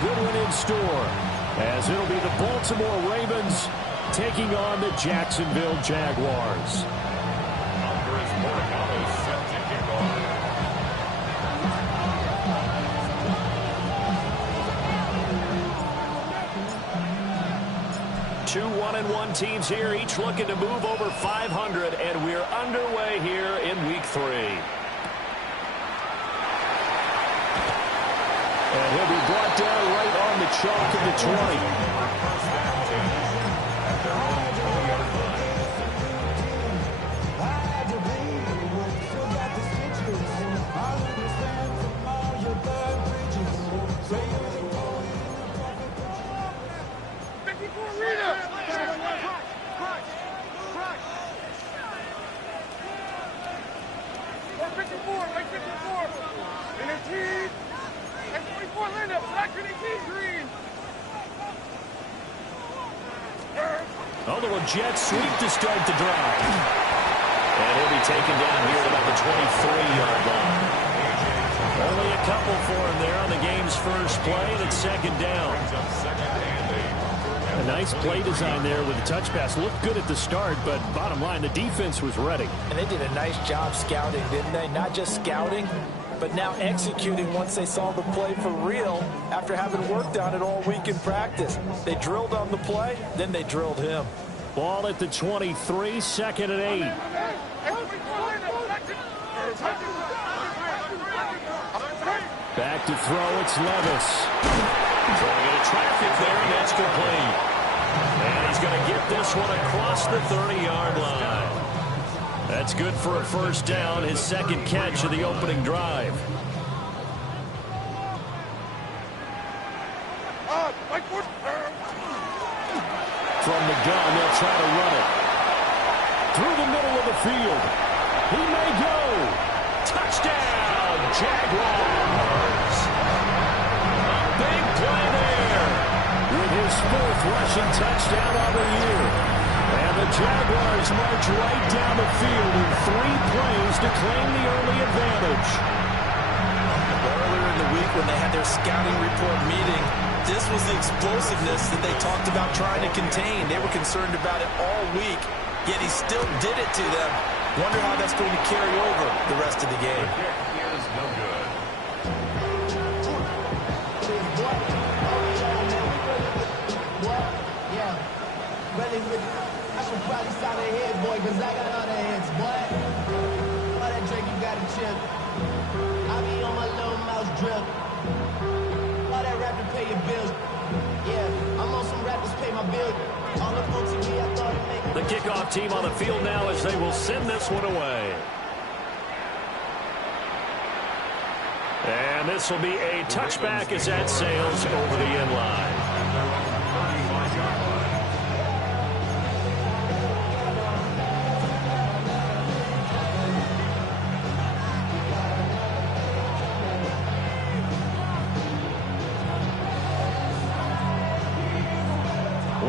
good one in store, as it'll be the Baltimore Ravens taking on the Jacksonville Jaguars. 2 1-1 teams here, each looking to move over 500, and we're underway here in Week 3. And he'll be brought down right on the chalk of the 20. A little jet sweep to start the drive. And he'll be taken down here at about the 23-yard line. Only a couple for him there on the game's first play, and it's second down. A nice play design there with the touch pass. Looked good at the start, but bottom line, the defense was ready. And they did a nice job scouting, didn't they? Not just scouting, but now executing once they saw the play for real after having worked on it all week in practice. They drilled on the play, then they drilled him. Ball at the 23, second and 8. Back to throw, it's Levis. Trying to get traffic there, and that's complete. And he's going to get this one across the 30-yard line. That's good for a first down, his second catch of the opening drive. From the gun, they'll try to run it. Through the middle of the field. He may go. Touchdown, Jaguars. A big play there. With his 4th rushing touchdown of the year. And the Jaguars march right down the field in 3 plays to claim the early advantage. Earlier in the week when they had their scouting report meeting, this was the explosiveness that they talked about trying to contain. They were concerned about it all week, yet he still did it to them. Wonder how that's going to carry over the rest of the game. The kick is no good. I should probably stop their head, boy, because I got other heads, boy. Why that Drake, you got a chip? I be on my little mouse drip. All that rap to pay your bills. Yeah, I'm on some rappers pay my bills. All up on TV, I thought it make The kickoff team on the field now as they will send this one away. And this will be a touchback as that sails over the end line.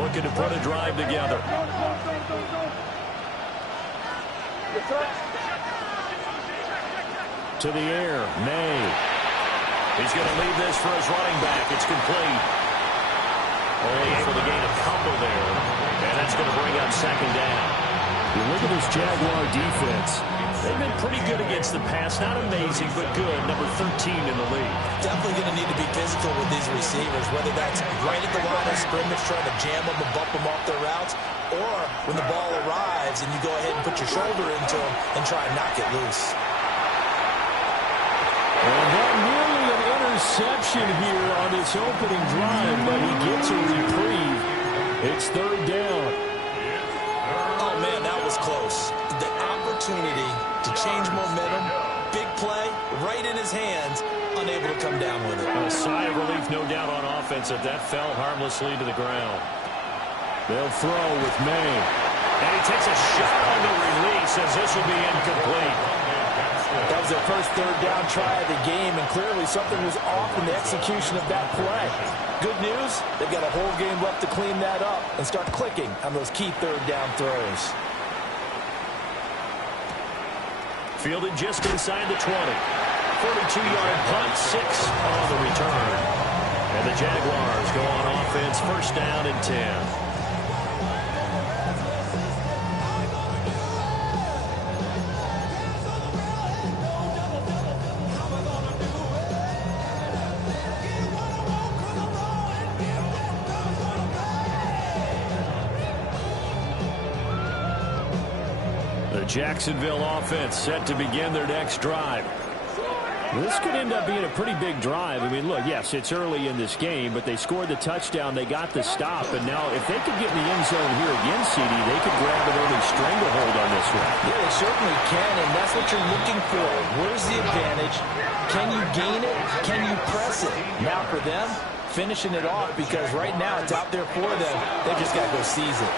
Looking to put a drive together. To the air, May. He's going to leave this for his running back. It's complete. Only able to gain a couple there. And that's going to bring up second down. You look at this Jaguar defense. They've been pretty good against the pass. Not amazing, but good. Number 13 in the league. Definitely going to need to be physical with these receivers, whether that's right at the line of scrimmage trying to jam them and bump them off their routes, or when the ball arrives and you go ahead and put your shoulder into them and try and knock it loose. And that nearly an interception here on this opening drive, but he gets a reprieve. It's third down. Oh, man, that was close. The opportunity to change momentum, big play, right in his hands, unable to come down with it. A sigh of relief, no doubt, on offense if that fell harmlessly to the ground. They'll throw with May. And he takes a shot on the release as this will be incomplete. That was their first third down try of the game, and clearly something was off in the execution of that play. Good news, they've got a whole game left to clean that up and start clicking on those key third down throws. Fielded just inside the 20. 42-yard punt, 6 on the return. And the Jaguars go on offense, first down and 10. The Jacksonville offense set to begin their next drive. This could end up being a pretty big drive. I mean, look, yes, it's early in this game, but they scored the touchdown. They got the stop. And now if they could get in the end zone here again, CD, they could grab an early stranglehold on this one. Yeah, they certainly can, and that's what you're looking for. Where's the advantage? Can you gain it? Can you press it? Now for them, finishing it off, because right now it's out there for them. They just got to go seize it.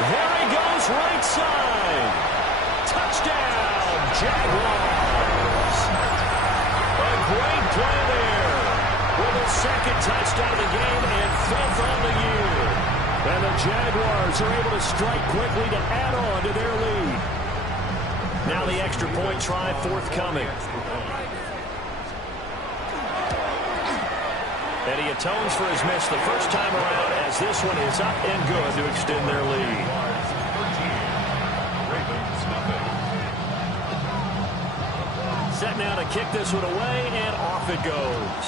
There he goes, right side. Touchdown, Jaguars. A great play there. With a second touchdown of the game and 5th on the year. And the Jaguars are able to strike quickly to add on to their lead. Now the extra point try forthcoming. And he atones for his miss the first time around as this one is up and good to extend their lead. Set now to kick this one away, and off it goes.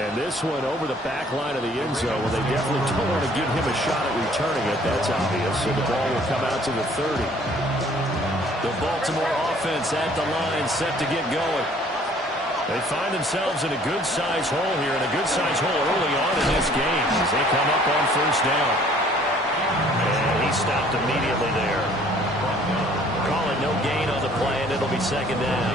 And this one over the back line of the end zone. Well, they definitely don't want to give him a shot at returning it. That's obvious. So the ball will come out to the 30. The Baltimore offense at the line, set to get going. They find themselves in a good-sized hole here, and a good-sized hole early on in this game as they come up on first down. And he stopped immediately there. Call it no gain on the play, and it'll be second down.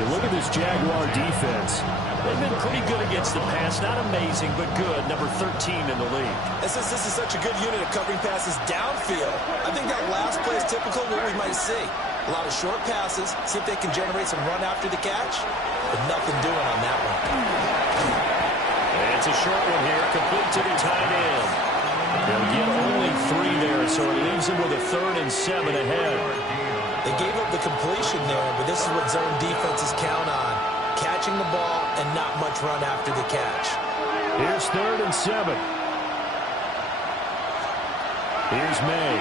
You look at this Jaguar defense. They've been pretty good against the pass. Not amazing, but good. Number 13 in the league. And since this is such a good unit of covering passes downfield, I think that last play is typical of what we might see. A lot of short passes, see if they can generate some run after the catch, but nothing doing on that one. And it's a short one here, complete to the tight end. They'll get only 3 there, so it leaves them with a 3rd and 7 ahead. They gave up the completion there, but this is what zone defenses count on. Catching the ball and not much run after the catch. Here's 3rd and 7. Here's May.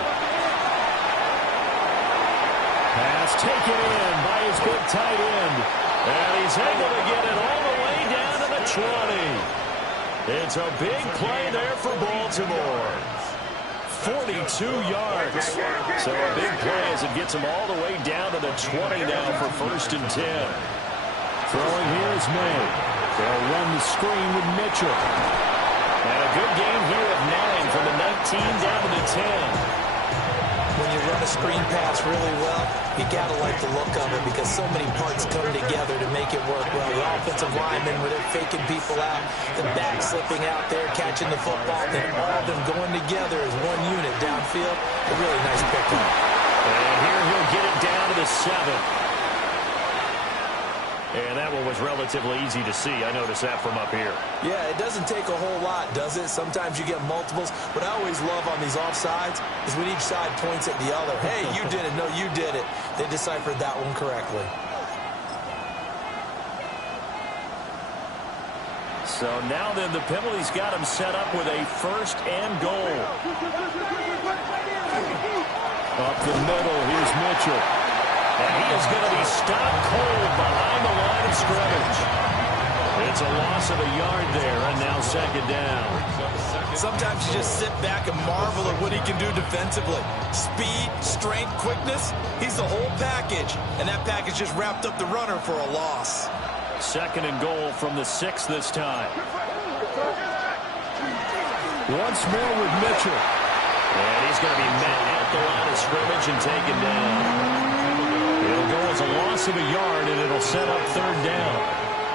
Pass taken in by his big tight end. And he's able to get it all the way down to the 20. It's a big play there for Baltimore. 42 yards. So a big play as it gets him all the way down to the 20 now for 1st and 10. Throwing here is May. They'll run the screen with Mitchell. And a good game here of 9 from the 19 down to the 10. When you run a screen pass really well, you got to like the look of it because so many parts come together to make it work well. The offensive linemen, where they're faking people out, the back slipping out there, catching the football, then all of them going together as one unit downfield. A really nice pickup. And here he'll get it down to the 7. And that one was relatively easy to see. I noticed that from up here. Yeah, it doesn't take a whole lot, does it? Sometimes you get multiples. What I always love on these offsides is when each side points at the other. Hey, you did it. No, you did it. They deciphered that one correctly. So now then, the penalty's got him set up with a 1st and goal. Up the middle, here's Mitchell. And he is going to be stopped cold behind the line of scrimmage. It's a loss of a yard there, and now 2nd down. Sometimes you just sit back and marvel at what he can do defensively. Speed, strength, quickness, he's the whole package. And that package just wrapped up the runner for a loss. 2nd and goal from the 6 this time. Once more with Mitchell. And he's going to be met at the line of scrimmage and taken down. It'll go as a loss of a yard, and it'll set up 3rd down.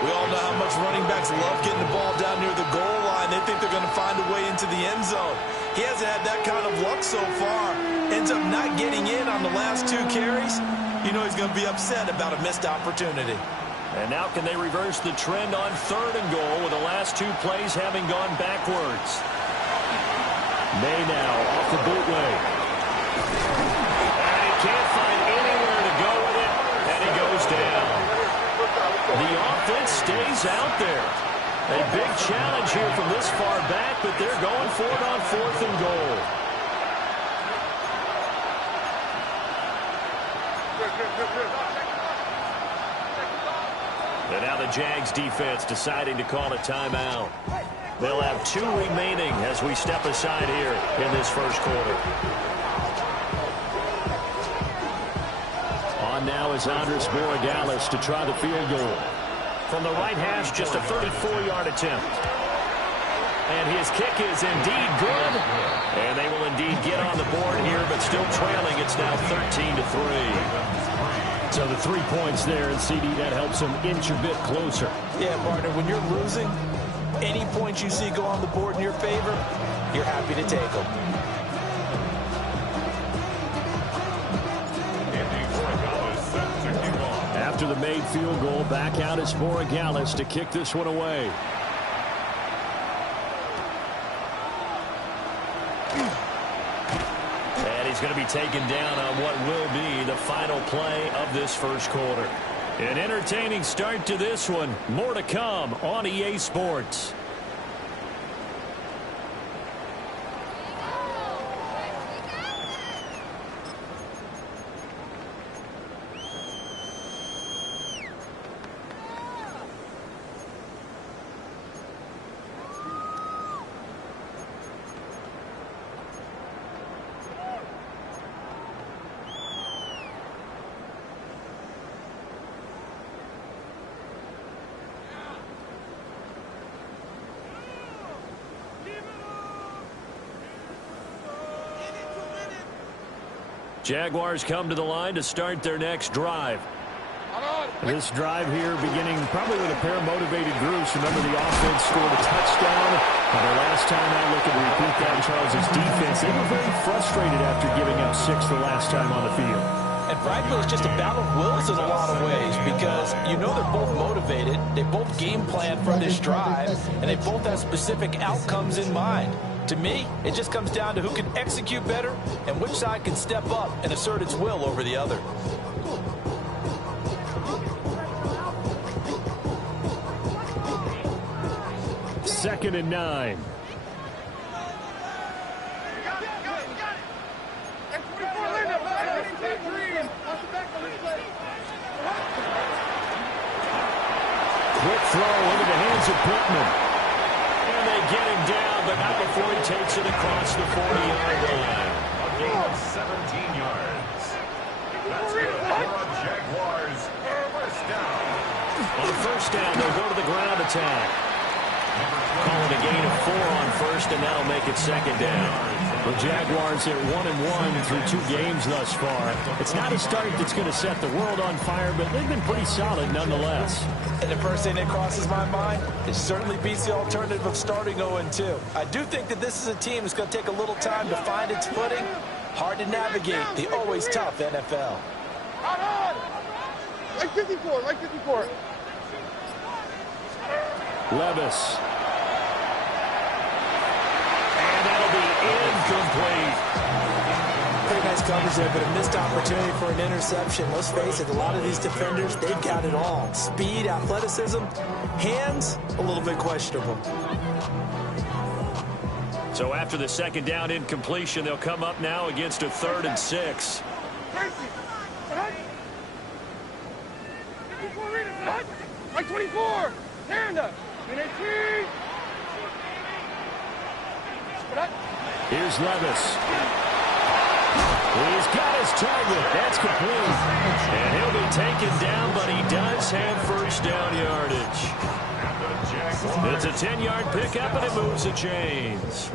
We all know how much running backs love getting the ball down near the goal line. They think they're going to find a way into the end zone. He hasn't had that kind of luck so far. Ends up not getting in on the last 2 carries. You know he's going to be upset about a missed opportunity. And now can they reverse the trend on 3rd and goal with the last 2 plays having gone backwards? May now off the bootleg. And he can't find anywhere to go with it. is out there. A big challenge here from this far back, but they're going for it on 4th and goal. And now the Jags defense deciding to call a timeout. They'll have 2 remaining as we step aside here in this first quarter. On now is Andres Borregales to try the field goal. From the right hash, just a 34-yard attempt. And his kick is indeed good. And they will indeed get on the board here, but still trailing. It's now 13-3. So the 3 points there, and CD, that helps them inch a bit closer. Yeah, partner, when you're losing, any points you see go on the board in your favor, you're happy to take them. After the made field goal, back out is Borregales to kick this one away. And he's going to be taken down on what will be the final play of this first quarter. An entertaining start to this one. More to come on EA Sports. Jaguars come to the line to start their next drive. This drive here beginning probably with a pair of motivated groups. Remember, the offense scored a touchdown. Their last time out, looking to repeat that in Charles' defense. They were very frustrated after giving up 6 the last time on the field. And frankly, it's just a battle of wills in a lot of ways because you know they're both motivated. They both game plan for this drive, and they both have specific outcomes in mind. To me, it just comes down to who can execute better and which side can step up and assert its will over the other. Second and 9. Quick throw into the hands of Pittman. And they get him down, but not before he takes it across the 40-yard line. A gain of 17 yards. That's good for our Jaguars. First down. On first down, they'll go to the ground attack. Calling a gain of 4 on first, and that'll make it second down. The Jaguars are 1-1 through 2 games thus far. It's not a start that's going to set the world on fire, but they've been pretty solid nonetheless. And the first thing that crosses my mind, it certainly beats the alternative of starting 0-2. I do think that this is a team that's going to take a little time to find its footing. Hard to navigate the always tough NFL. Like 54, like 54. Levis. And that'll be incomplete. Pretty nice coverage there, but a missed opportunity for an interception. Let's face it, a lot of these defenders, they've got it all. Speed, athleticism, hands, a little bit questionable. So after the second down incompletion, they'll come up now against a 3rd and 6. Like 24. Stand up. Here's Levis. He's got his target. That's complete. And he'll be taken down, but he does have first down yardage. It's a 10-yard pickup, and it moves the chains.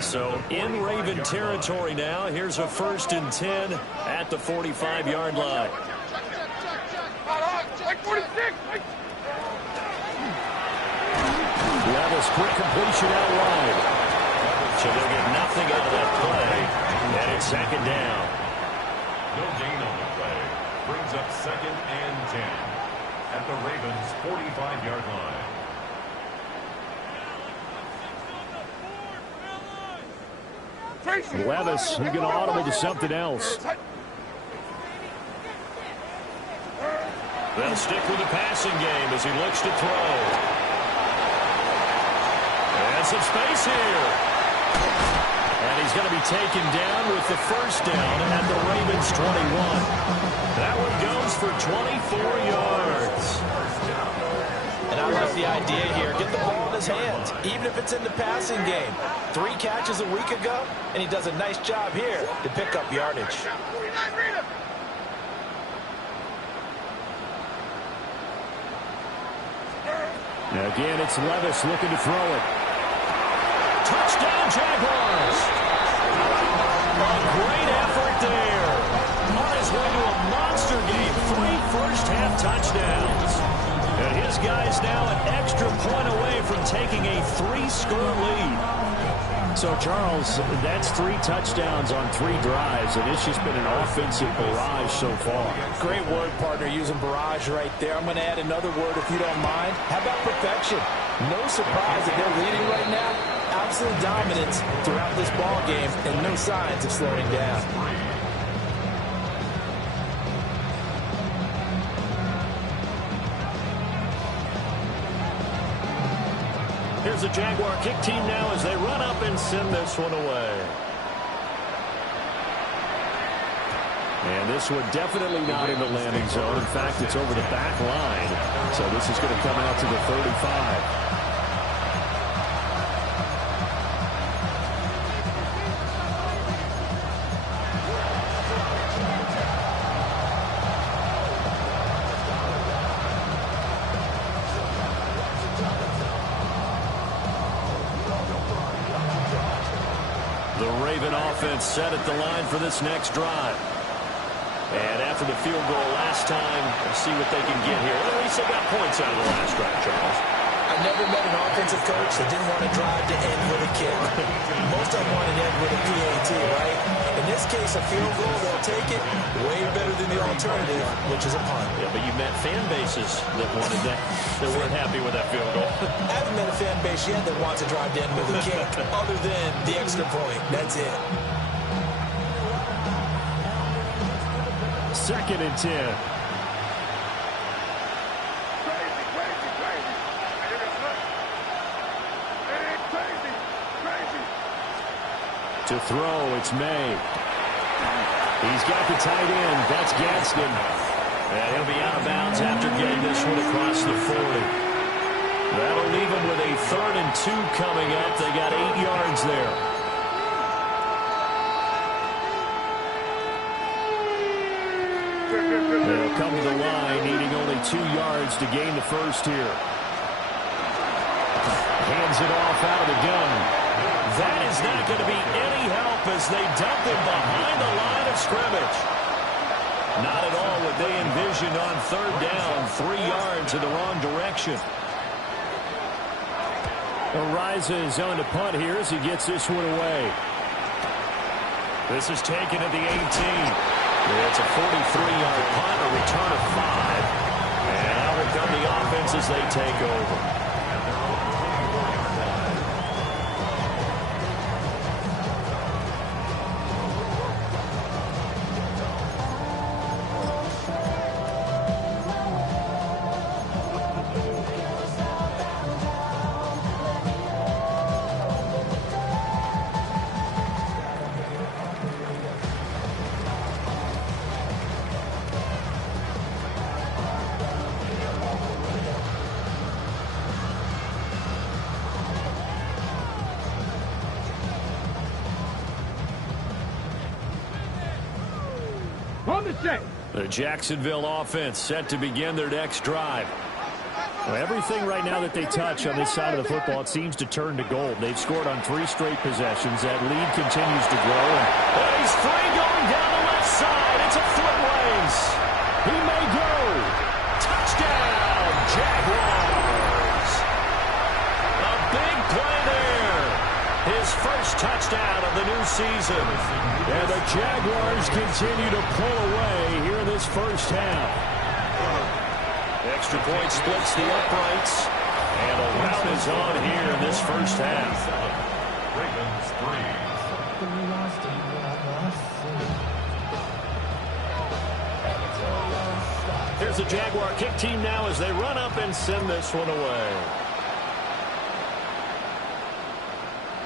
So in Raven territory now. Here's a 1st and 10 at the 45-yard line. Like 46. Levis, quick completion out wide. So they'll get nothing out of that play. And it's second down. No gain on the play. Brings up 2nd and 10 at the Ravens' 45-yard line. Levis, he's going to audible to something else. They'll stick with the passing game as he looks to throw. And some space here. And he's going to be taken down with the first down at the Ravens 21. That one goes for 24 yards. And I like the idea here. Get the ball in his hands, even if it's in the passing game. 3 catches a week ago, and he does a nice job here to pick up yardage. Now again, it's Levis looking to throw it. Touchdown, Jaguars! A great effort there. On his way to a monster game. 3 first-half touchdowns. And his guy's now an extra point away from taking a 3-score lead. So, Charles, that's 3 touchdowns on 3 drives, and it's just been an offensive barrage so far. Great word, partner, using barrage right there. I'm going to add another word if you don't mind. How about perfection? No surprise that they're leading right now. Absolute dominance throughout this ball game, and no signs of slowing down. Here's the Jaguar kick team now as they run up and send this one away. And this one definitely not in the landing zone. In fact, it's over the back line. So this is going to come out to the 35. Set at the line for this next drive. And after the field goal last time, let's see what they can get here. Well, at least they got points out of the last drive, Charles. I never met an offensive coach that didn't want to drive to end with a kick. Most of them want to end with a PAT, right? In this case, a field goal, they'll take it. Way better than the alternative, which is a punt. Yeah, but you met fan bases that wanted that, that weren't happy with that field goal. I haven't met a fan base yet that wants to drive to end with a kick, other than the extra point. That's it. 2nd and 10. To throw, it's May. He's got the tight end. That's Gadsden. And he'll be out of bounds after getting this one across the 40. That'll leave him with a 3rd and 2 coming up. They got 8 yards there. They'll come to the line, needing only 2 yards to gain the first here. Hands it off out of the gun. That is not going to be any help as they dump him behind the line of scrimmage. Not at all what they envisioned on 3rd down. 3 yards in the wrong direction. Ariza on to punt here as he gets this one away. This is taken at the 18. It's a 43-yard punt, a return of 5. And out will come the offense as they take over. The Jacksonville offense set to begin their next drive. Well, everything right now that they touch on this side of the football, it seems to turn to gold. They've scored on 3 straight possessions. That lead continues to grow. And he's free going down the left side. It's a foot race. He may go. Touchdown, Jaguars. A big play there. His first touchdown of the new season. And the Jaguars continue to pull away here in this first half. Extra point splits the uprights. And a rout is on here in this first half. Ravens 3. Here's the Jaguar kick team now as they run up and send this one away.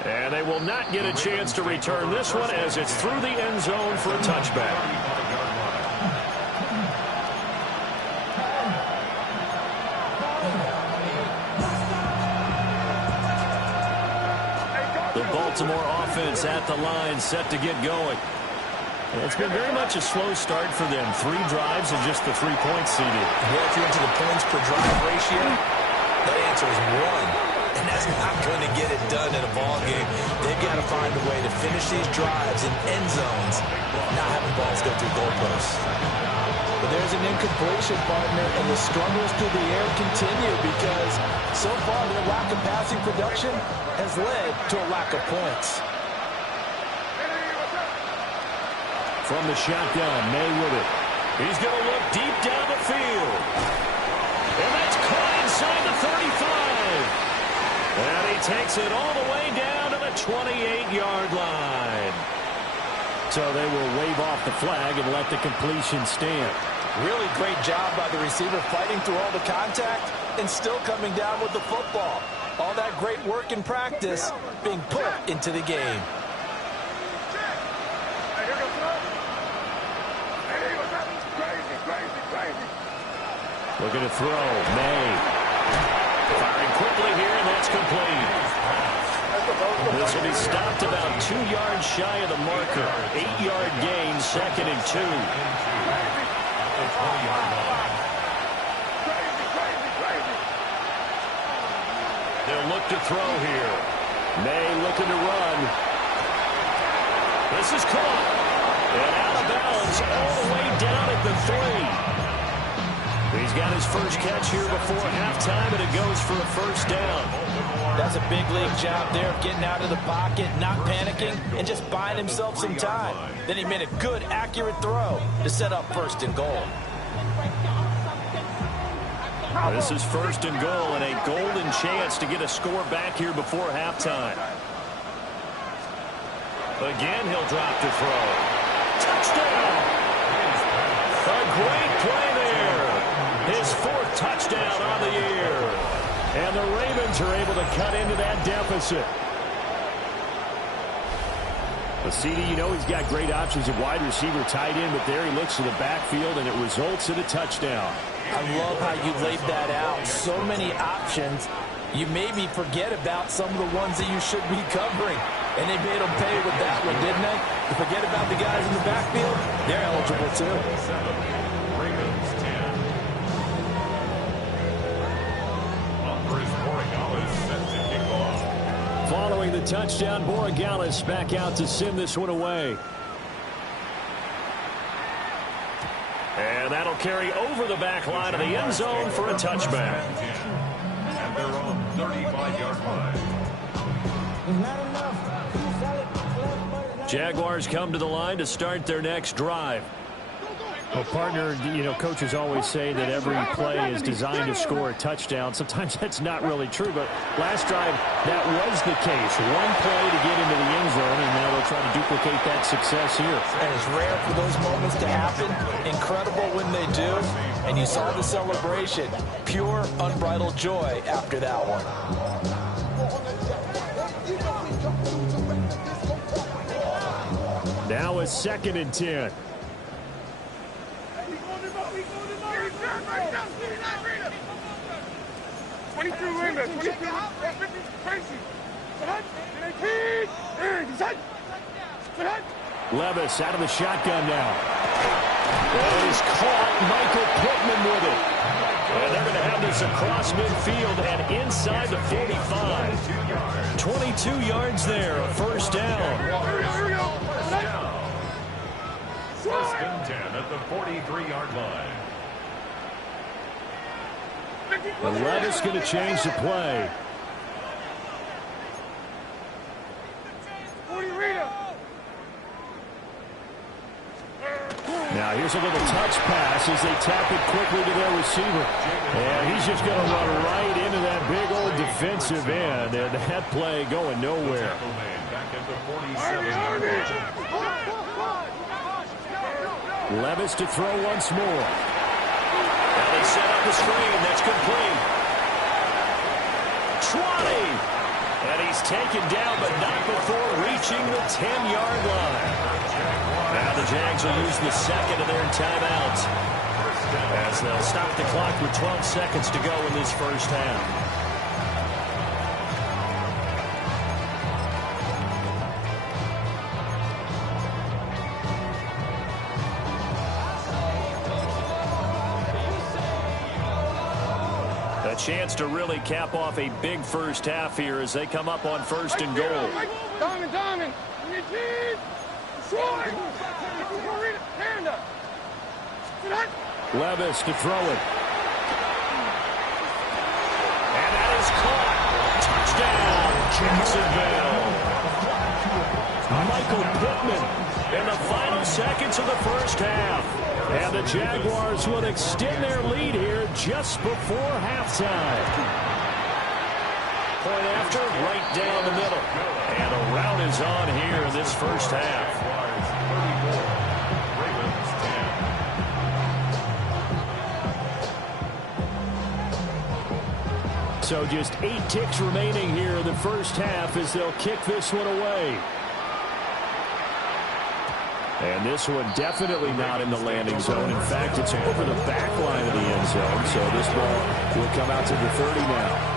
And they will not get a chance to return this one as it's through the end zone for a touchback. The Baltimore offense at the line, set to get going. It's been very much a slow start for them. 3 drives and just the 3 points seeded. Yeah, if you're into the points per drive ratio, that answer is 1. And that's not going to get it done in a ball game. They've got to find a way to finish these drives in end zones, not having balls go through goalposts. But there's an incompletion, partner, and the struggles through the air continue because so far their lack of passing production has led to a lack of points. From the shotgun, May with it. He's going to look deep down the field. And that's caught inside the 35. And he takes it all the way down to the 28-yard line. So they will wave off the flag and let the completion stand. Really great job by the receiver fighting through all the contact and still coming down with the football. All that great work in practice being put into the game. Looking to throw. May. Firing quickly here, and that's complete. This will be stopped about 2 yards shy of the marker. 8-yard gain, 2nd and 2. They'll look to throw here. May looking to run. This is caught. And out of bounds all the way down at the 3. He's got his first catch here before halftime, and it goes for a first down. That's a big league job there of getting out of the pocket, not panicking, and just buying himself some time. Then he made a good, accurate throw to set up 1st and goal. This is 1st and goal and a golden chance to get a score back here before halftime. Again, he'll drop to throw. Touchdown! A great play there. His 4th touchdown on the year. And the Ravens are able to cut into that deficit. But CD, you know he's got great options at wide receiver, tight end, but there he looks to the backfield, and it results in a touchdown. I love how you laid that out. So many options. You maybe forget about some of the ones that you should be covering. And they made them pay with that one, didn't they? You forget about the guys in the backfield. They're eligible, too. Ravens 10. Following the touchdown, Borregales back out to send this one away. And that'll carry over the back line of the end zone for a touchback. And they're on 35-yard line. Jaguars come to the line to start their next drive. Well, partner, you know, coaches always say that every play is designed to score a touchdown. Sometimes that's not really true, but last drive, that was the case. One play to get into the end zone, and now they'll try to duplicate that success here. And it's rare for those moments to happen. Incredible when they do. And you saw the celebration. Pure, unbridled joy after that one. Now a 2nd and 10. 22 Raymond, 22, 50, Tracy. Levis out of the shotgun now. And he's caught. Michael Pittman with it. And they're going to have this across midfield and inside the 45. 22 yards there, a first down. Here we go. 1st and 10 at the 43-yard line. And Levis going to change the play. Now here's a little touch pass as they tap it quickly to their receiver. And he's just going to run right into that big old defensive end. And that play going nowhere. Back at the 47-yard line. Levis to throw once more. the screen. That's complete. 20. And he's taken down, but not before reaching the 10-yard line. Now the Jags will use the second of their timeouts, as they'll stop the clock with 12 seconds to go in this first half. A chance to really cap off a big first half here as they come up on first and goal. Diamond. Levis to throw it. And that is caught. Touchdown, Jacksonville. Michael Pittman in the final seconds of the first half. And the Jaguars will extend their lead here just before halftime. Point after, right down the middle. And a rout is on here in this first half. So just 8 ticks remaining here in the first half as they'll kick this one away. And this one definitely not in the landing zone. In fact, it's over the back line of the end zone. So this ball will come out to the 30 now.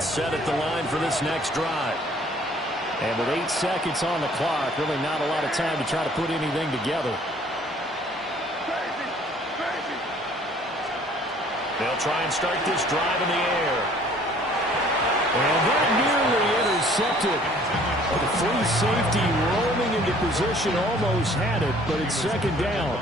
Set at the line for this next drive. And with 8 seconds on the clock, really not a lot of time to try to put anything together. They'll try and start this drive in the air. And that nearly intercepted. The free safety roaming into position almost had it, but it's second down.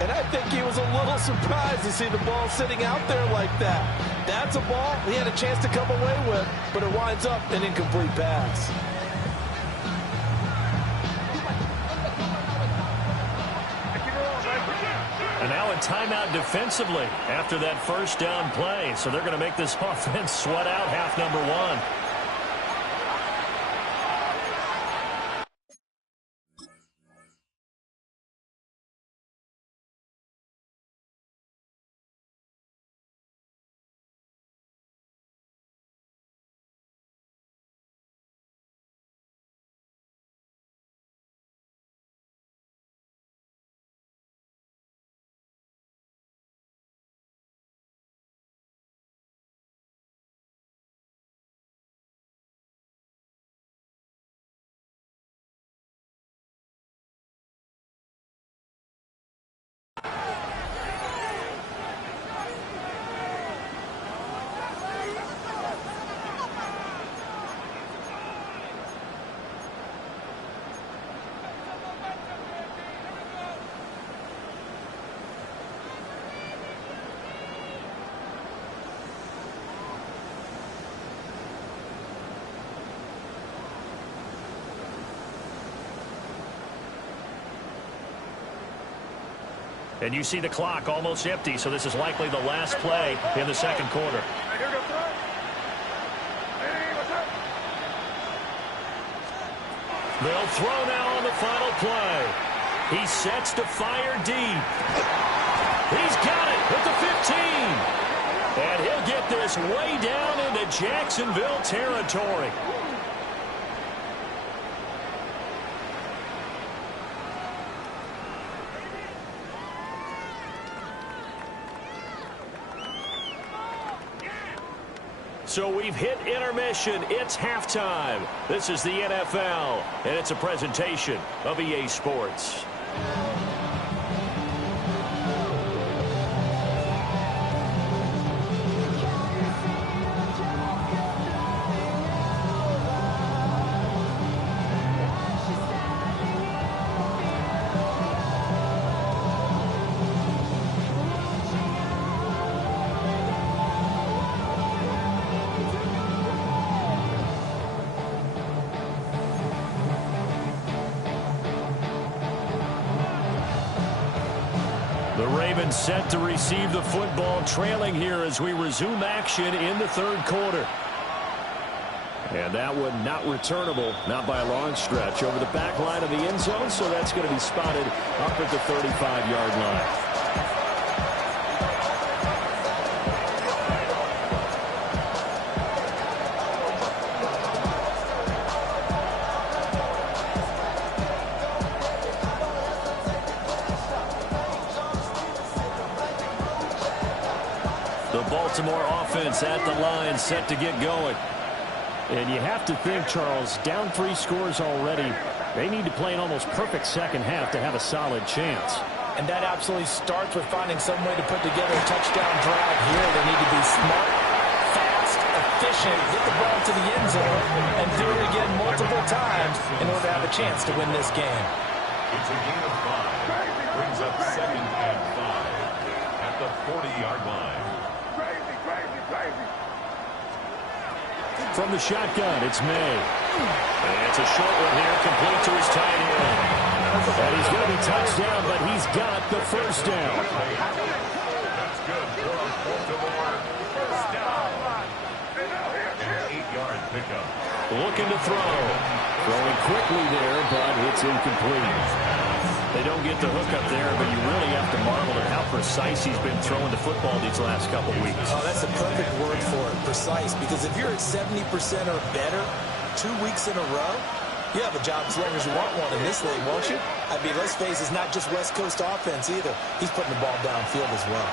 And I think he was a little surprised to see the ball sitting out there like that. That's a ball he had a chance to come away with, but it winds up an incomplete pass. And now a timeout defensively after that first down play. So they're going to make this offense sweat out half number one. And you see the clock almost empty, so this is likely the last play in the second quarter. They'll throw now on the final play. He sets to fire deep. He's got it at the 15. And he'll get this way down into Jacksonville territory. So we've hit intermission. It's halftime. This is the NFL, and it's a presentation of EA Sports. The Ravens set to receive the football, trailing here as we resume action in the third quarter. And that one not returnable, not by a long stretch, over the back line of the end zone, so that's going to be spotted up at the 35-yard line. Baltimore offense at the line, set to get going. And you have to think, Charles, down 3 scores already. They need to play an almost perfect second half to have a solid chance. And that absolutely starts with finding some way to put together a touchdown drive here. They need to be smart, fast, efficient, get the ball to the end zone, and do it again multiple times in order to have a chance to win this game. It's a gain of 5. Brings up 2nd and 5 at the 40-yard line. From the shotgun, it's May. And it's a short one here, complete to his tight end. And he's going to be touched down, but he's got the first down. That's good for Baltimore. First down. An 8-yard pickup. Looking to throw. Throwing quickly there, but it's incomplete. They don't get the hook up there, but you really have to marvel at how precise he's been throwing the football these last couple weeks. Oh, that's a perfect word for it, precise, because if you're at 70% or better 2 weeks in a row, you have a job as long as you want one in this league, won't you? I mean, let's face it, it's not just West Coast offense either. He's putting the ball downfield as well.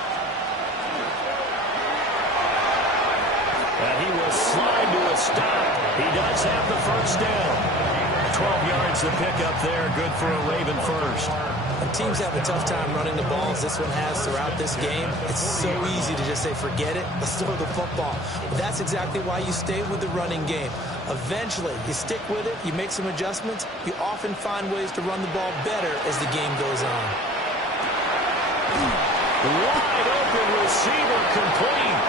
And he will slide to a stop. He does have the first down. 12 yards to pick up there. Good for a Raven first. And teams have a tough time running the ball as this one has throughout this game. It's so easy to just say, forget it, let's throw the football. But that's exactly why you stay with the running game. Eventually, you stick with it, you make some adjustments, you often find ways to run the ball better as the game goes on. Wide open receiver, complete.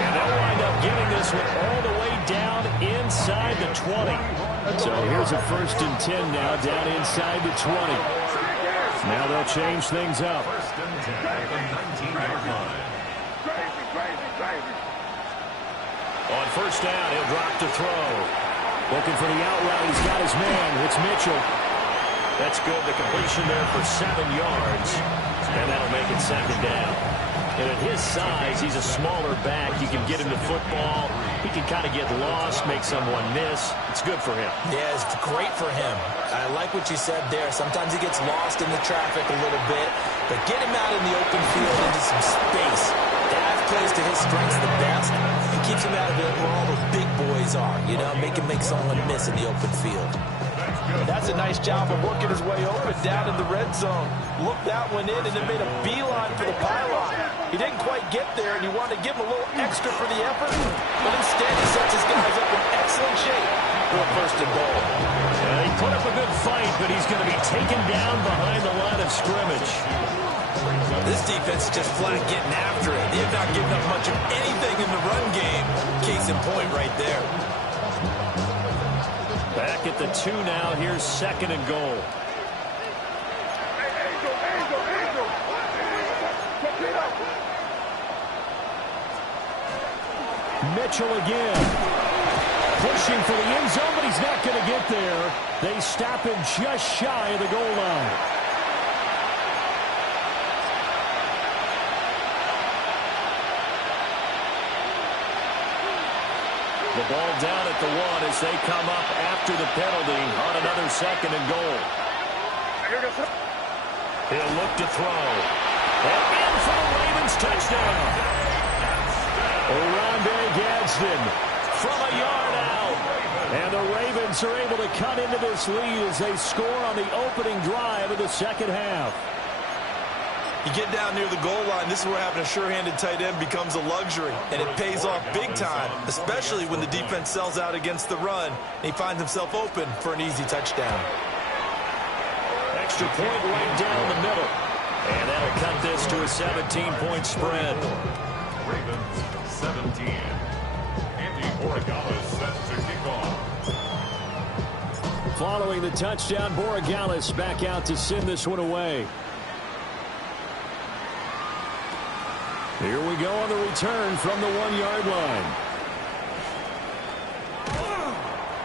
And they'll wind up getting this one all the way down inside the 20. So here's a 1st and 10 now, down inside the 20. Now they'll change things up. 1st and 10 at the 19-yard line. On first down, he'll drop to throw. Looking for the out route. He's got his man. It's Mitchell. That's good. The completion there for 7 yards. And that'll make it 2nd down. And at his size, he's a smaller back. You can get him the football. He can kind of get lost, make someone miss. It's good for him. Yeah, it's great for him. I like what you said there. Sometimes he gets lost in the traffic a little bit. But get him out in the open field into some space. That plays to his strengths the best and keeps him out of it where all the big boys are. You know, make him make someone miss in the open field. That's a nice job of working his way open down in the red zone. Looked that one in and then made a beeline for the pylon. He didn't quite get there, and you wanted to give him a little extra for the effort, but instead he sets his guys up in excellent shape for a 1st and goal. He put up a good fight, but he's going to be taken down behind the line of scrimmage. This defense is just flat getting after it. They've not given up much of anything in the run game. Case in point right there. Back at the 2 now. Here's 2nd and goal. Mitchell again. Pushing for the end zone, but he's not going to get there. They stop him just shy of the goal line. The ball down at the 1 as they come up after the penalty on another 2nd and goal. He'll look to throw. And in for the Ravens touchdown. Oronde Gadsden from a yard out. And the Ravens are able to cut into this lead as they score on the opening drive of the 2nd half. You get down near the goal line, this is where having a sure-handed tight end becomes a luxury, and it pays off big time, especially when the defense sells out against the run, and he finds himself open for an easy touchdown. Extra point right down the middle, and that'll cut this to a 17-point spread. Ravens 17. Andy Borregales set to kick off. Following the touchdown, Borregales back out to send this one away. Here we go on the return from the 1-yard line.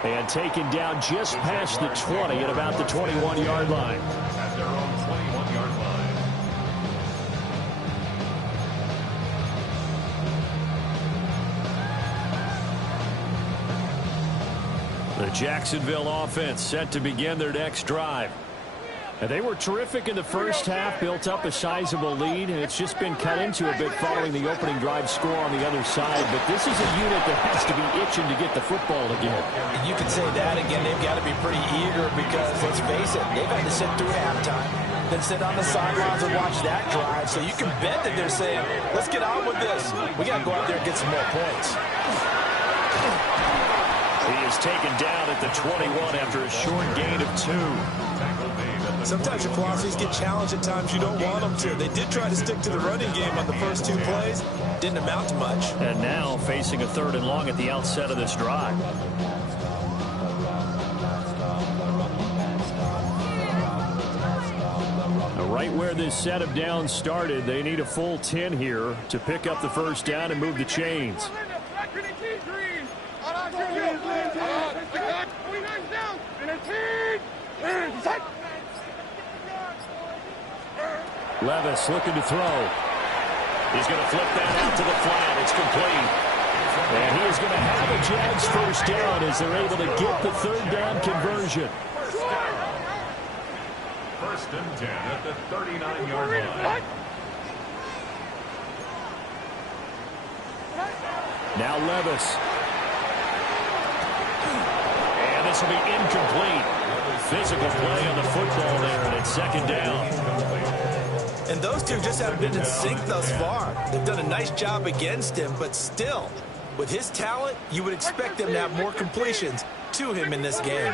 And taken down just past the 20 at about the 21-yard line. At their own 21-yard line. The Jacksonville offense set to begin their next drive. And they were terrific in the first half, built up a sizable lead, and it's just been cut into a bit following the opening drive score on the other side. But this is a unit that has to be itching to get the football again. You can say that again. They've got to be pretty eager because, let's face it, they've had to sit through halftime, then sit on the sidelines and watch that drive. So you can bet that they're saying, let's get on with this. We got to go out there and get some more points. He is taken down at the 21 after a short gain of 2. Sometimes your philosophies get challenged at times you don't want them to. They did try to stick to the running game on the first 2 plays. Didn't amount to much. And now facing a 3rd and long at the outset of this drive. Right where this set of downs started, they need a full 10 here to pick up the first down and move the chains. Levis looking to throw. He's going to flip that out to the flat. It's complete. And he is going to have a Jags first down as they're able to get the 3rd down conversion. First and 10 at the 39-yard line. Now Levis. And this will be incomplete. Physical play on the football there, and it's 2nd down. And those two just haven't been in sync thus far. They've done a nice job against him, but still, with his talent, you would expect them to have more completions to him in this game.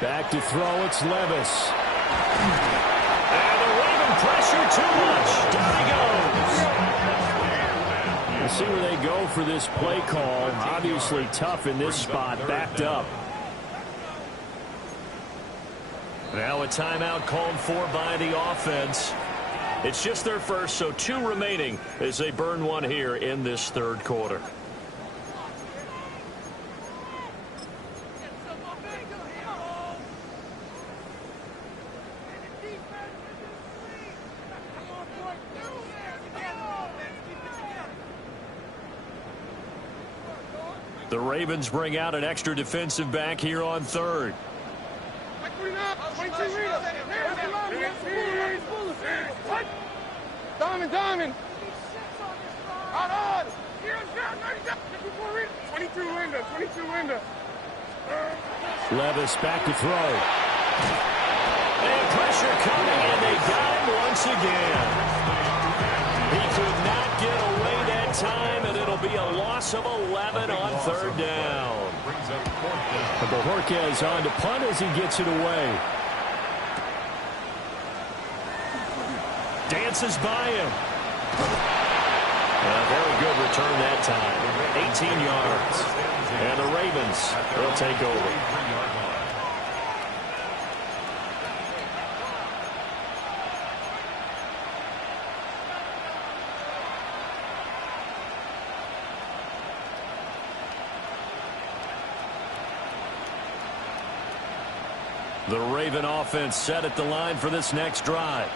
Back to throw, it's Levis. And the Raven pressure too much. Down he goes. We'll see where they go for this play call. Obviously tough in this spot, backed up. Now a timeout called for by the offense. It's just their first, so 2 remaining as they burn one here in this 3rd quarter. The Ravens bring out an extra defensive back here on 3rd. Diamond. 22 window. Levis back to throw. And pressure coming, and they got him once again. He could not get away that time, and it'll be a loss of 11 on 3rd down. Bojorquez on to punt as he gets it away. Dances by him. A very good return that time. 18 yards. And the Ravens will take over. The Raven offense set at the line for this next drive.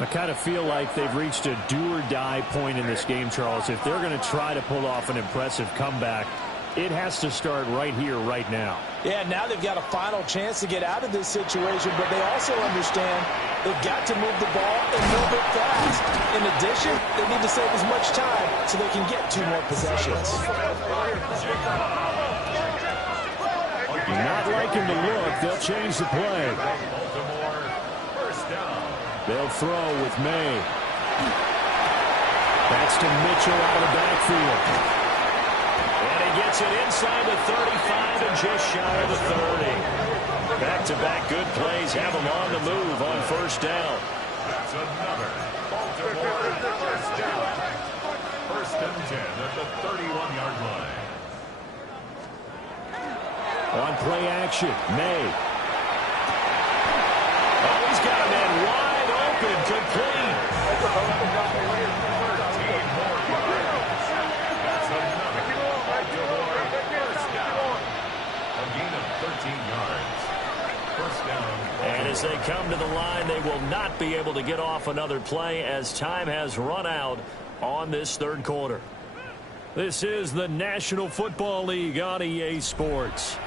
I kind of feel like they've reached a do-or-die point in this game, Charles. If they're going to try to pull off an impressive comeback, it has to start right here, right now. Yeah, now they've got a final chance to get out of this situation, but they also understand they've got to move the ball and move it fast. In addition, they need to save as much time so they can get 2 more possessions. Not liking the look. They'll change the play. They'll throw with May. That's to Mitchell out of the backfield. And he gets it inside the 35 and just shy of the 30. Back-to-back good plays have him on the move on 1st down. That's another Baltimore first down. 1st and 10 at the 31-yard line. On play action, May. Oh, he's got a man wide open, complete. 13 more yards. That's another first down. A gain of 13 yards. First down. And as they come to the line, they will not be able to get off another play as time has run out on this third quarter. This is the National Football League on EA Sports.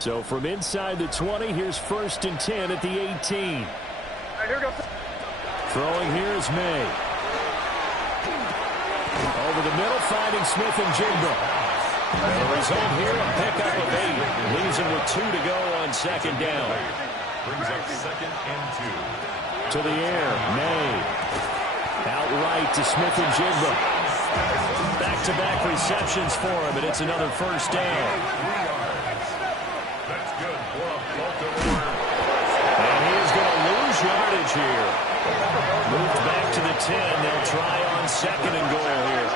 So from inside the 20, here's 1st and 10 at the 18. Throwing here is May. Over the middle, finding Smith and Jigba. And the result here, a pickup of 8. Leaves him with 2 to go on 2nd down. Brings up 2nd and 2. To the air, May. Outright to Smith and Jigba. Back-to-back receptions for him, and it's another 1st down. And he is going to lose yardage here. Moved back to the 10. They'll try on 2nd and goal here.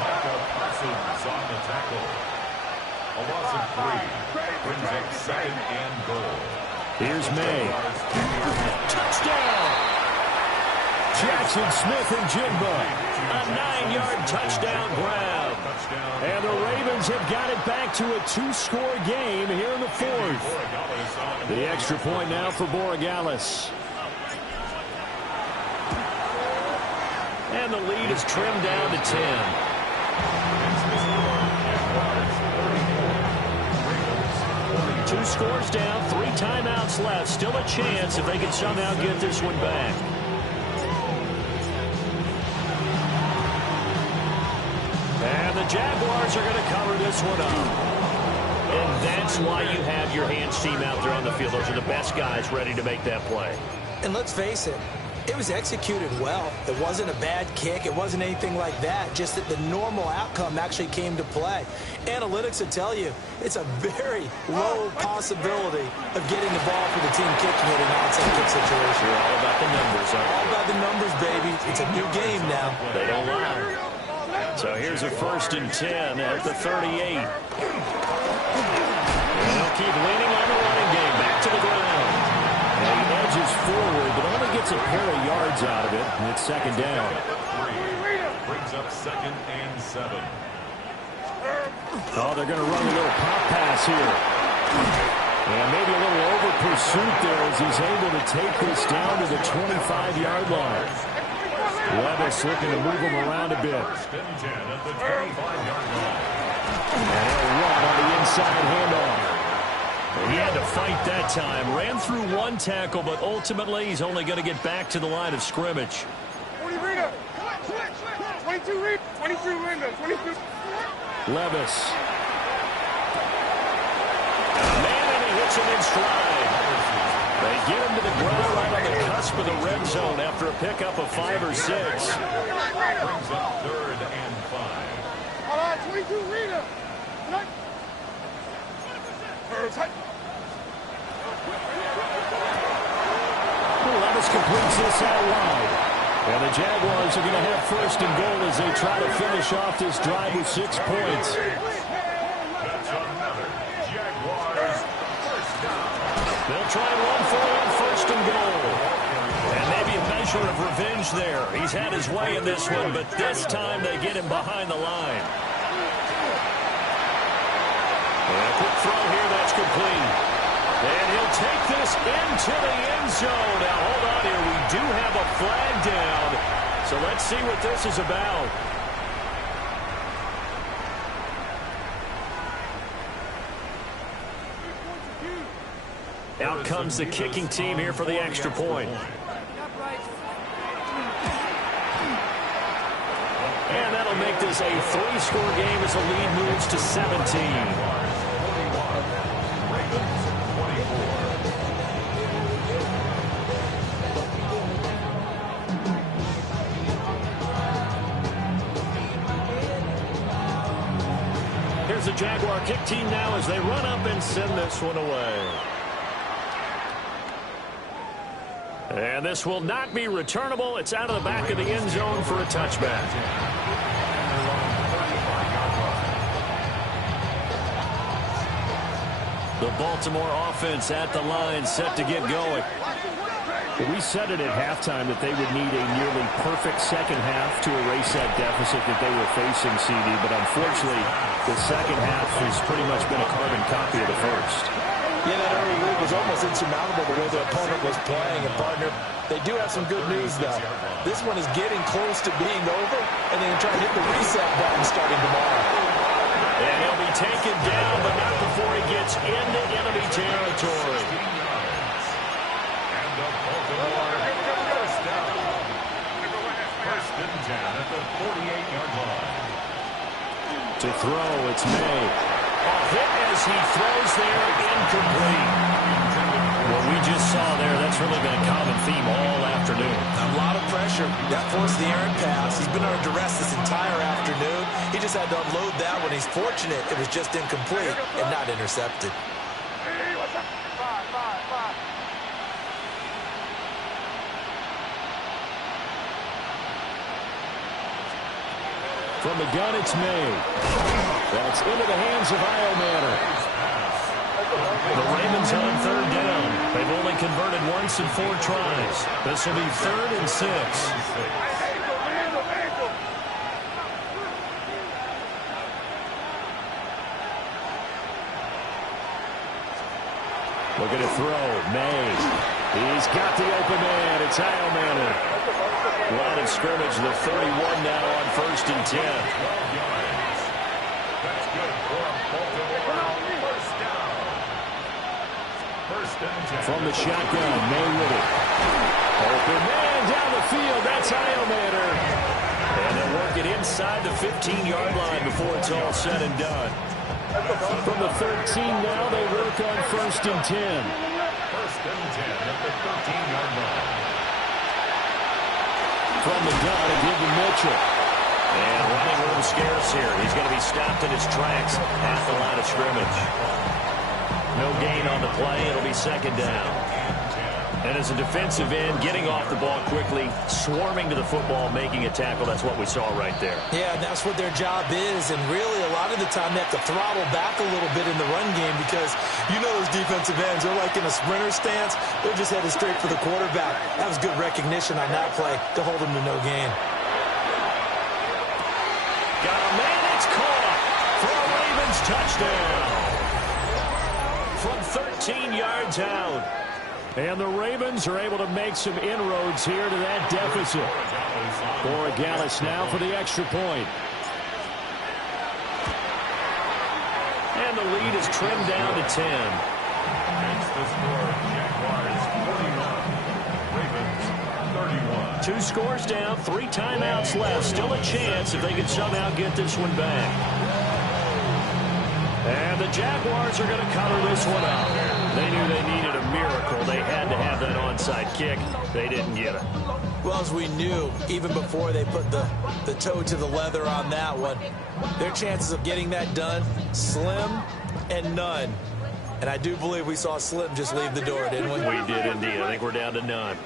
Micah Parsons on the tackle. A loss of 3. Brings up 2nd and goal. Here's May. Touchdown! Jackson Smith and Jigba. A 9-yard touchdown grab. And the Ravens have got it back to a 2-score game here in the 4th. The extra point now for Borregales. And the lead is trimmed down to 10. 2 scores down, 3 timeouts left. Still a chance if they can somehow get this one back. And the Jaguars are going to cover this one up. And that's why you have your hands team out there on the field. Those are the best guys ready to make that play. And let's face it, it was executed well. It wasn't a bad kick. It wasn't anything like that. Just that the normal outcome actually came to play. Analytics will tell you it's a very low possibility of getting the ball for the team kicking it in an onside kick situation. You're all about the numbers, huh? All about the numbers, baby. It's a new game now. They don't lie. So here's a 1st and 10 at the 38. And they'll keep leaning on the running game. Back to the ground. And he edges forward, but only gets a pair of yards out of it. And it's 2nd down. Brings up 2nd and 7. Oh, they're going to run a little pop pass here. And maybe a little over pursuit there as he's able to take this down to the 25-yard line. Levis looking to move him around a bit. 1st and 10 at the 25-yard line. And he'll run on the inside handoff. He had to fight that time. Ran through 1 tackle, but ultimately he's only going to get back to the line of scrimmage. 20 Rita. 22 Rita. 22 Linda. 22. Levis. Man, and he hits him in stride. They get him to the ground right on the cusp of the red zone after a pickup of 5 or 6. Brings up 3rd and 5. All right, 22 Rita. Levis completes this out wide. And the Jaguars are going to have 1st and goal as they try to finish off this drive with 6 points. That's another Jaguars first down. They'll try and run for it on 1st and goal. And maybe a measure of revenge there. He's had his way in this one, but this time they get him behind the line. And a quick throw here, that's complete. And he'll take this into the end zone. Now, hold on here. We do have a flag down. So let's see what this is about. Out comes the kicking team here for the extra point. And that'll make this a 3-score game as the lead moves to 17. Here's the Jaguar kick team now as they run up and send this one away. And this will not be returnable. It's out of the back of the end zone for a touchback. The Baltimore offense at the line, set to get going. We said it at halftime that they would need a nearly perfect second half to erase that deficit that they were facing, CD. But unfortunately, the second half has pretty much been a carbon copy of the first. Yeah, that early lead was almost insurmountable the way the opponent was playing. And, partner, they do have some good news, though. This one is getting close to being over, and they can try to hit the reset button starting tomorrow. And he'll be taken down, but not before he gets into enemy territory. And the Baltimore first down. First and 10 at the 48-yard line. To throw, it's May. A hit as he throws there, incomplete. What we just saw there, that's really been a common theme all afternoon. A lot of pressure. That forced the errant pass. He's been under duress this entire afternoon. He just had to unload that one. He's fortunate it was just incomplete and not intercepted. From the gun, it's May. That's into the hands of Iomanner. The Ravens on third down. They've only converted once in 4 tries. This will be 3rd and 6. Looking to throw. May. He's got the open man. It's Iomanner. Line of scrimmage, the 31 now on 1st and 10. That's good for Baltimore. First down. First and 10. From the shotgun, May with it. Open man down the field. That's Iomanner. And they'll work it inside the 15-yard line before it's all said and done. From the 13 now, they work on 1st and 10. First and 10 at the 13-yard line. From the gun, a give to Mitchell. And running room scarce here. He's going to be stopped in his tracks at the line of scrimmage. No gain on the play. It'll be 2nd down. And as a defensive end, getting off the ball quickly, swarming to the football, making a tackle. That's what we saw right there. Yeah, and that's what their job is. And really, a lot of the time, they have to throttle back a little bit in the run game because you know those defensive ends, they're like in a sprinter stance. They're just headed straight for the quarterback. That was good recognition on that play to hold them to no gain. Got a man, it's caught for a Ravens touchdown. From 13 yards out. And the Ravens are able to make some inroads here to that deficit. Borregales now for the extra point. And the lead is trimmed down to 10. Makes the score Jaguars 41, Ravens 31. 2 scores down, 3 timeouts left. Still a chance if they can somehow get this one back. And the Jaguars are going to cover this one up. They knew they needed a miracle. They had to have that onside kick. They didn't get it. Well, as we knew, even before they put the toe to the leather on that one, their chances of getting that done, slim and none. And I do believe we saw Slim just leave the door, didn't we? We did indeed. I think we're down to none.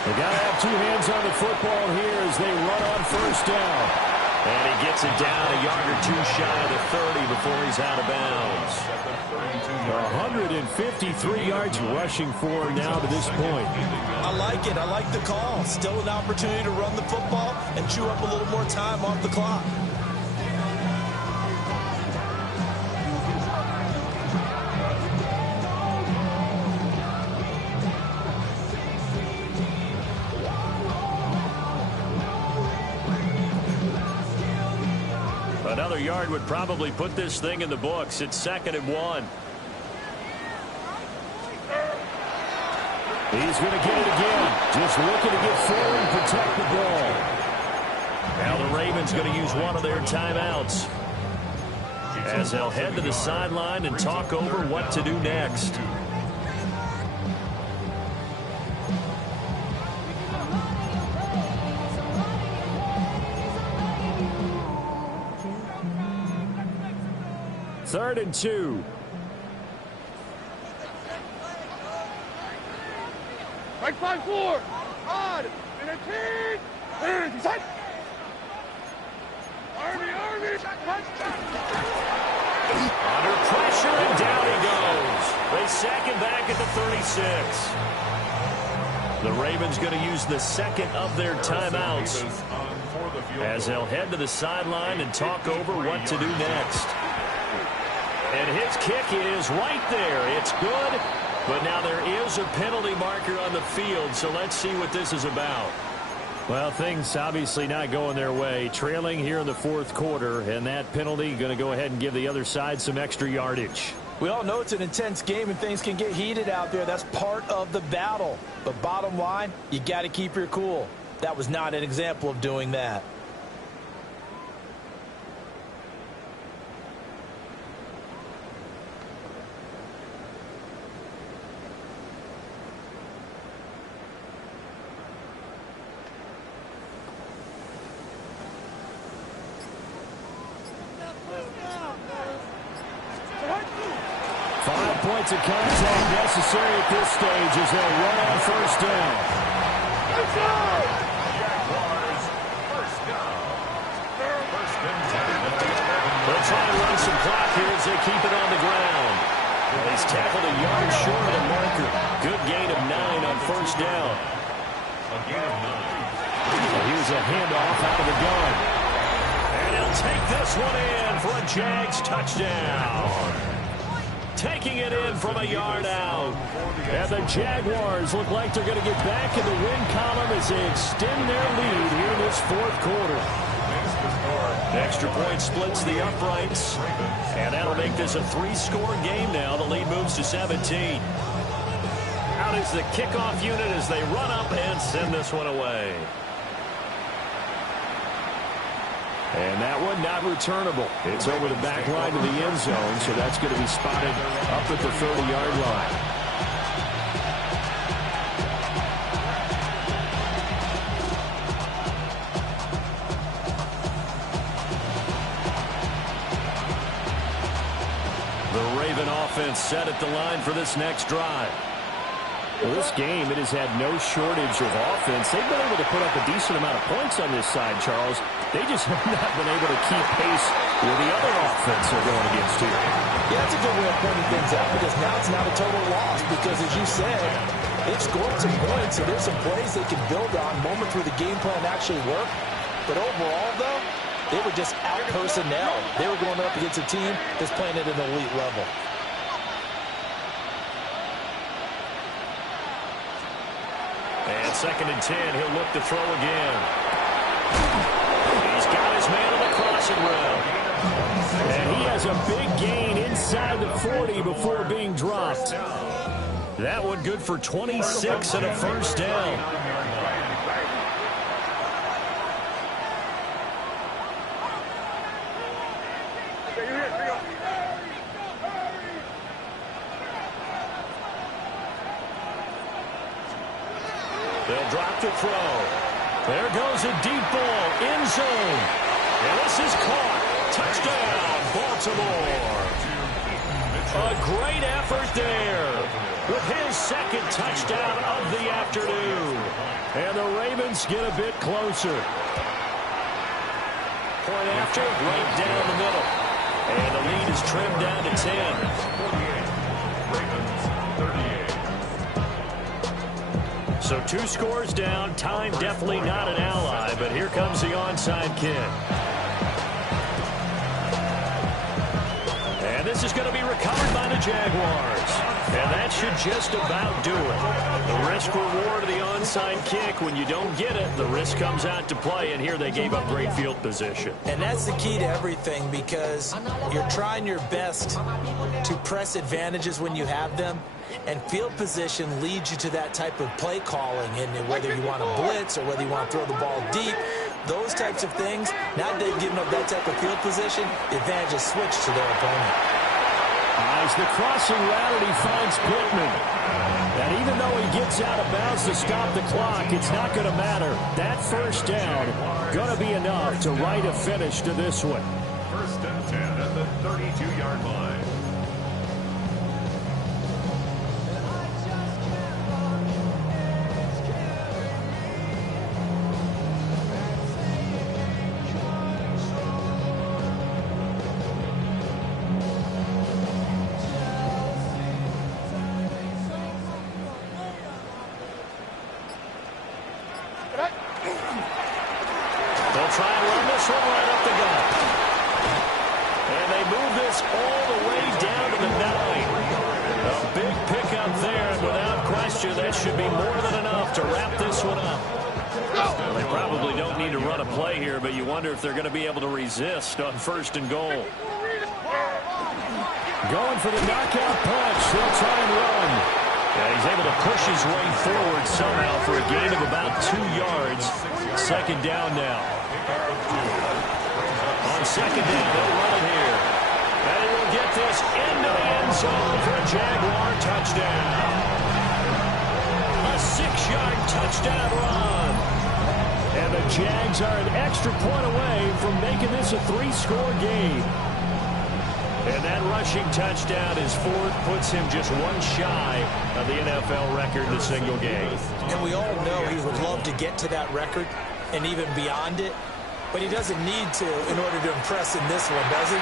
They got to have 2 hands on the football here as they run on 1st down. And he gets it down a yard or 2 shy of the 30 before he's out of bounds. 153 yards rushing for now to this point. I like it. I like the call. Still an opportunity to run the football and chew up a little more time off the clock. Another yard would probably put this thing in the books. It's 2nd and 1. He's going to get it again. Just looking to get forward and protect the ball. Now the Ravens going to use one of their timeouts as they'll head to the sideline and talk over what to do next. 3rd and 2. Right 5-4. Odd. And a 10. Set. Army. Under pressure, and down he goes. They sack him back at the 36. The Ravens going to use the second of their timeouts as they'll head to the sideline and talk over what to do next. And his kick is right there. It's good, but now there is a penalty marker on the field, so let's see what this is about. Well, things obviously not going their way. Trailing here in the 4th quarter, and that penalty going to go ahead and give the other side some extra yardage. We all know it's an intense game and things can get heated out there. That's part of the battle. But bottom line, you got to keep your cool. That was not an example of doing that. Points of contact necessary at this stage as they'll run on 1st down. Jaguars, 1st down. They'll try and run some clock here as they keep it on the ground. He's tackled a yard short of the marker. Good gain of 9 on 1st down. A gain of 9. Here's a handoff out of the gun. And he'll take this one in for a Jags touchdown. Taking it in from a yard out. And the Jaguars look like they're going to get back in the win column as they extend their lead here in this 4th quarter. Extra point splits the uprights. And that'll make this a 3-score game now. The lead moves to 17. Out is the kickoff unit as they run up and send this one away. And that one not returnable. It's over the back line to the end zone, so that's going to be spotted up at the 30-yard line. The Raven offense set at the line for this next drive. Well, this game, it has had no shortage of offense. They've been able to put up a decent amount of points on this side, Charles. They just have not been able to keep pace with the other offense they're going against here. Yeah, that's a good way of pointing things out because now it's not a total loss because, as you said, they've scored some points, so there's some plays they can build on, moments where the game plan actually worked. But overall, though, they were just out-personnel. They were going up against a team that's playing at an elite level. And 2nd and 10, he'll look to throw again. He's got his man on the crossing route. And he has a big gain inside the 40 before being dropped. That one good for 26 and a 1st down. They'll drop the throw. There goes a deep ball, end zone. And this is caught. Touchdown, Baltimore. A great effort there with his 2nd touchdown of the afternoon. And the Ravens get a bit closer. Point after, right down the middle. And the lead is trimmed down to 10. Ravens, 38. So 2 scores down. Time definitely not an ally, but here comes the onside kick. And this is going to be recovered by the Jaguars. And that should just about do it. The risk-reward of the onside kick, when you don't get it, the risk comes out to play, and here they gave up great field position. And that's the key to everything because you're trying your best to press advantages when you have them. And field position leads you to that type of play calling, and whether you want to blitz or whether you want to throw the ball deep, those types of things, now that they've given up that type of field position, the advantage is switched to their opponent. As the crossing route, he finds Pittman. And even though he gets out of bounds to stop the clock, it's not going to matter. That 1st down going to be enough to write a finish to this one. First and 10 at the 32-yard line. They'll try and run this one right up the gut. And they move this all the way down to the 9. A big pickup there, and without question, that should be more than enough to wrap this one up. Well, they probably don't need to run a play here, but you wonder if they're going to be able to resist on first and goal. Going for the knockout punch. They'll try and run. Yeah, he's able to push his way forward somehow for a gain of about 2 yards. Second down now. On second down, they'll run it here. And he will get this into the end zone for a Jaguar touchdown. A 6-yard touchdown run. And the Jags are an extra point away from making this a 3-score game. And that rushing touchdown is fourth, puts him just one shy of the NFL record in a single game. And we all know he would love to get to that record and even beyond it, but he doesn't need to in order to impress in this one, does he?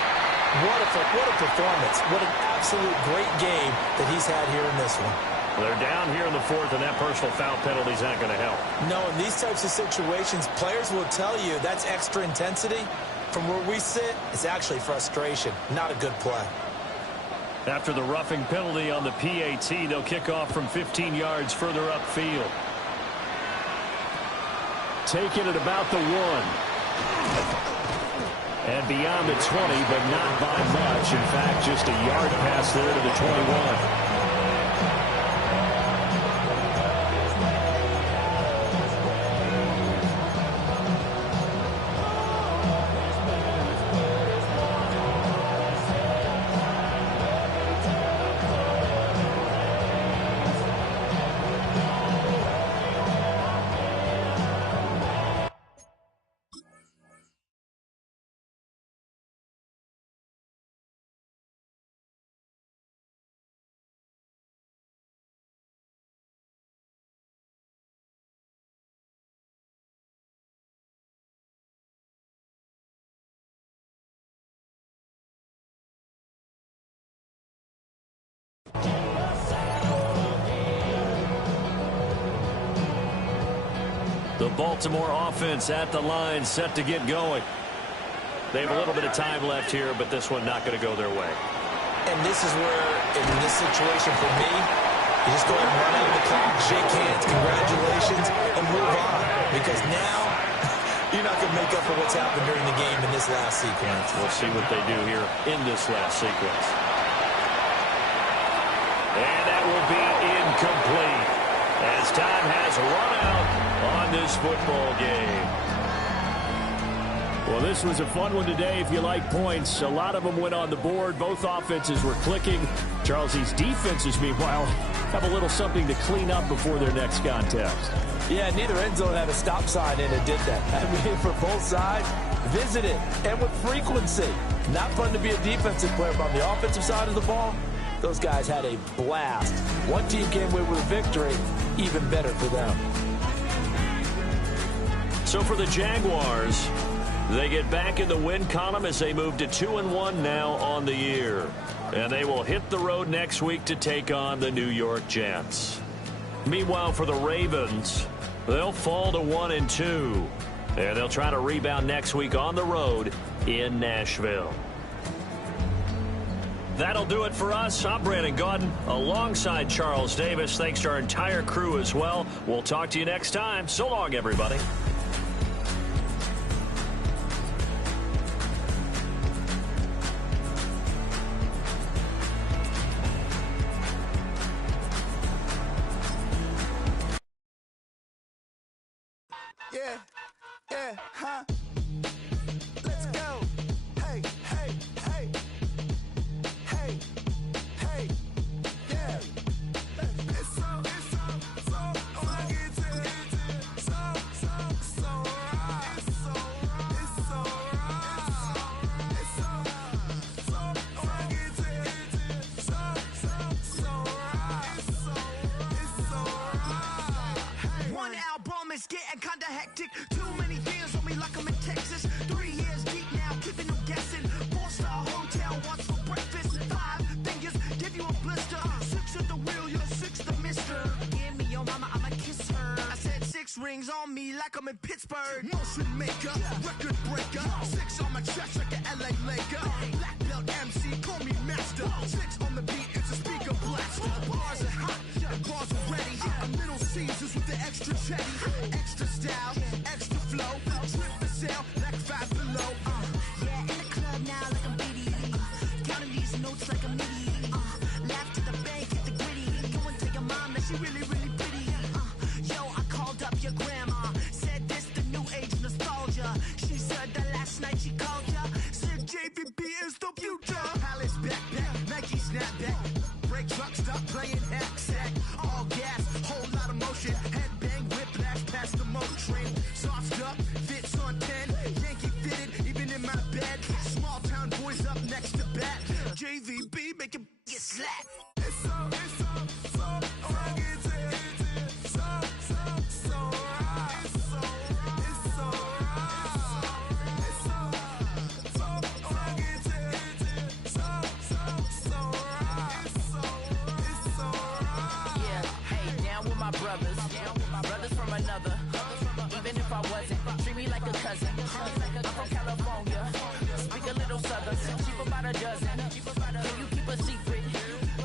What a performance. What an absolute great game that he's had here in this one. Well, they're down here in the fourth, and that personal foul penalty is not going to help. No, in these types of situations, players will tell you that's extra intensity. From where we sit, it's actually frustration, not a good play. After the roughing penalty on the PAT, they'll kick off from 15 yards further upfield. Taking it about the 1. And beyond the 20, but not by much. In fact, just a yard pass there to the 21. The Baltimore offense at the line, set to get going. They have a little bit of time left here, but this one not going to go their way. And this is where, in this situation for me, you just go ahead and run out of the clock, shake hands, congratulations, and move on. Because now, you're not going to make up for what's happened during the game in this last sequence. We'll see what they do here in this last sequence. And that will be incomplete, as time has run out on this football game. Well, this was a fun one today if you like points. A lot of them went on the board. Both offenses were clicking. Charles, these defenses, meanwhile, have a little something to clean up before their next contest. Yeah, neither end zone had a stop sign in it, did that. I mean, for both sides, visit it, and with frequency. Not fun to be a defensive player, but on the offensive side of the ball, those guys had a blast. One team came away with a victory, even better for them. So for the Jaguars, they get back in the win column as they move to 2-1 now on the year. And they will hit the road next week to take on the New York Jets. Meanwhile, for the Ravens, they'll fall to 1-2. And they'll try to rebound next week on the road in Nashville. That'll do it for us. I'm Brandon Gaudin alongside Charles Davis. Thanks to our entire crew as well. We'll talk to you next time. So long, everybody. Let's go. Hey, hey, hey. Hey, hey, yeah. It's so, I wanna get to it. So right. It's so right. It's so rings on me like I'm in Pittsburgh. Motion maker, record breaker. 6 on my chest like an LA Laker. Black belt MC, call me master. 6 on the beat, it's a speaker blaster. Bars are hot, and bars are ready. I'm Little Caesars with the extra chetty. Extra style, extra flow. Trip for sale, like 5 below. Yeah, in the club now like I'm BD. Counting these notes like a MIDI. Laugh to the bank, hit the gritty. Go and tell your mom that she really, really pretty. Yo, I called up your grandma. Said this the new age nostalgia. She said that last night she called ya. Said JVP is the future. Palace backpack, Nike snapback. Brake truck, stop playing hack sack. All gas, whole lot of motion. Headbang, whiplash past the motor train. Soft up, fits on 10. Yankee fitted, even in my bed. Small town boys up next to bat. JVB make it get slapped. It's so right. It's so right. It's so right. It's so right. It's so right. Yeah, hey, down with my brothers. Brothers from another. Even if I wasn't, treat me like a cousin. I'm from California. Speak a little southern. Cheap about a dozen. Can you keep a secret?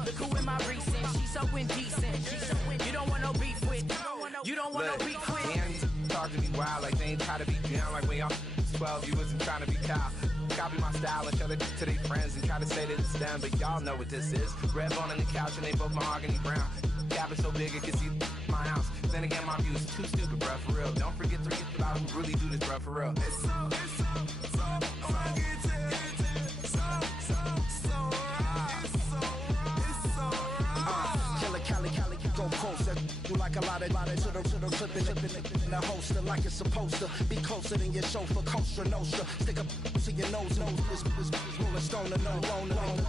Look who in my recent. She's so indecent. You don't want no beef with. You don't want no beef with. Damn, you talk to me wild like they ain't try to be down. Like when y'all 12, you wasn't trying to be Kyle. Copy my style and show it to their friends and try to say that it's them, but y'all know what this is. Red bone on the couch and they both mahogany brown. Cabin so big it can see my house. Then again, my view is too stupid, bruh, for real. Don't forget to get about who really do this, bruh, for real. It's so right. It's so right. It's so right. Killer Cali, go closer. You like a lot of to the clipping in the holster like it's supposed to be closer than your chauffeur. Coaster Nostra, stick up to your nose. This rolling stone and no loan.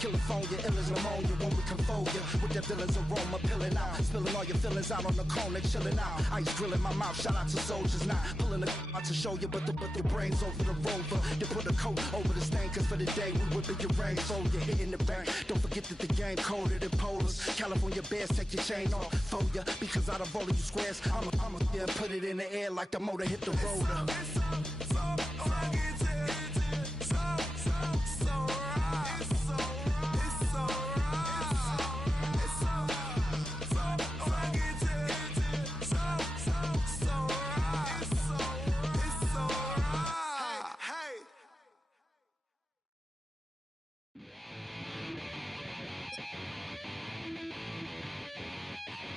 California, ill as pneumonia when we can fold ya. With that villain's aroma, pilling out. Spilling all your feelings out on the corner, chilling out. Ice grilling my mouth, shout out to soldiers now. Pulling the out to show you, but the brains over the rover. You put a coat over the stain, cause for the day we whipping your rain. So you're hitting the bank. Don't forget that the game colder than polars. California bears, take your chain off for ya. Because out of all of you squares, I'ma yeah, put it in the air like the motor hit the rotor. It's so right.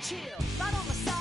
Chill, right on the side.